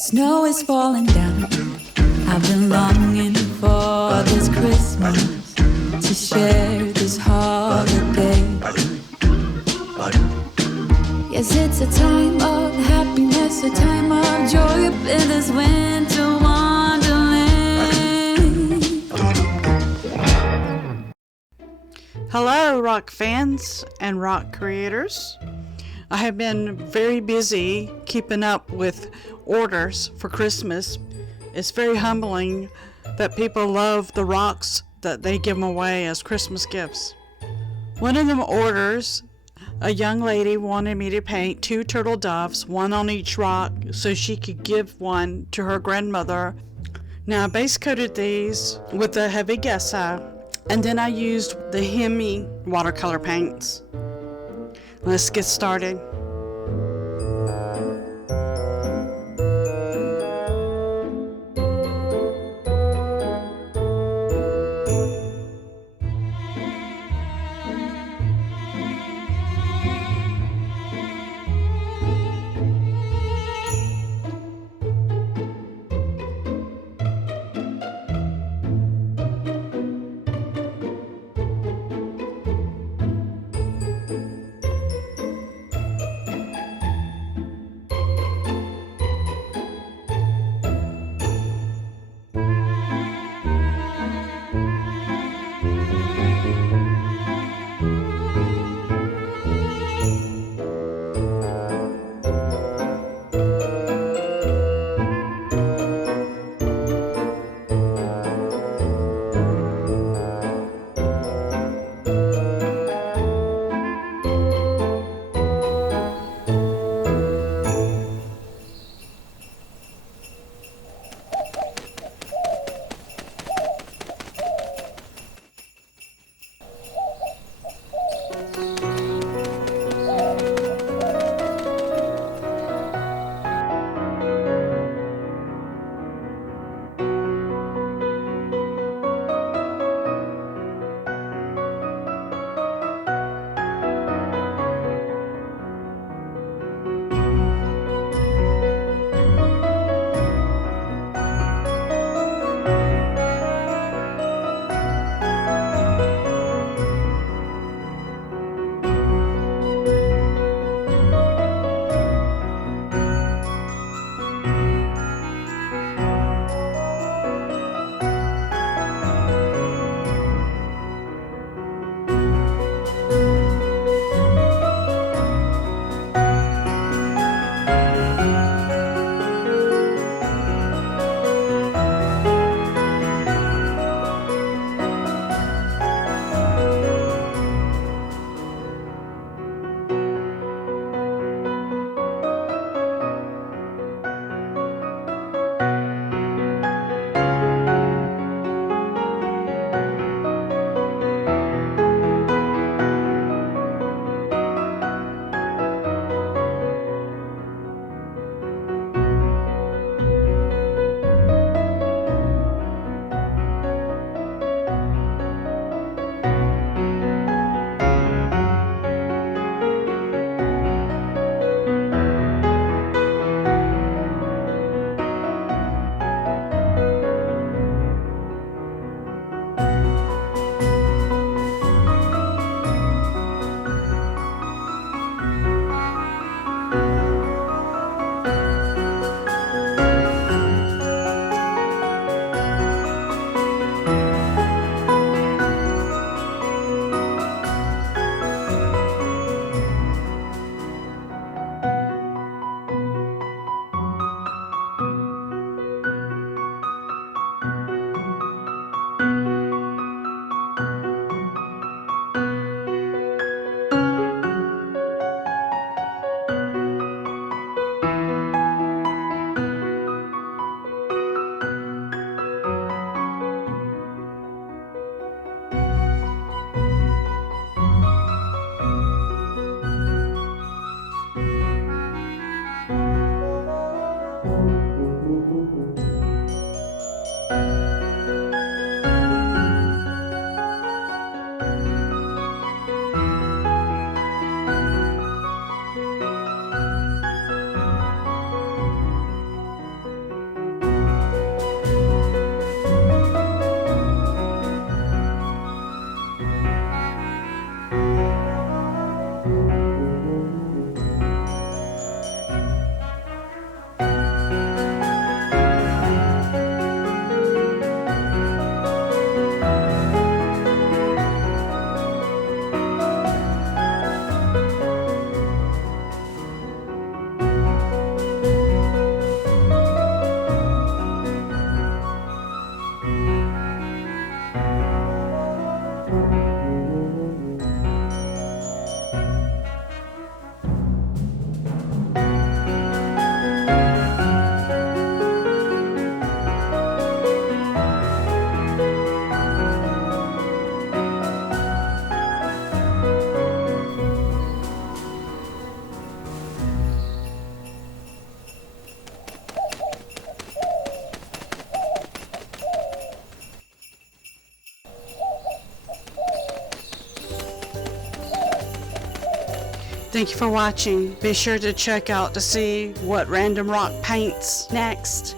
Snow is falling down. I've been longing for this Christmas to share this holiday. Yes, it's a time of happiness, a time of joy up in this winter wonderland. Hello, rock fans and rock creators. I have been very busy keeping up with orders for Christmas. It's very humbling that people love the rocks that they give away as Christmas gifts. One of them orders, a young lady wanted me to paint 2 turtle doves, one on each rock, so she could give one to her grandmother. Now I base coated these with a heavy gesso, and then I used the Hemi watercolor paints. Let's get started. Thank you for watching. Be sure to check out to see what Random Rock paints next.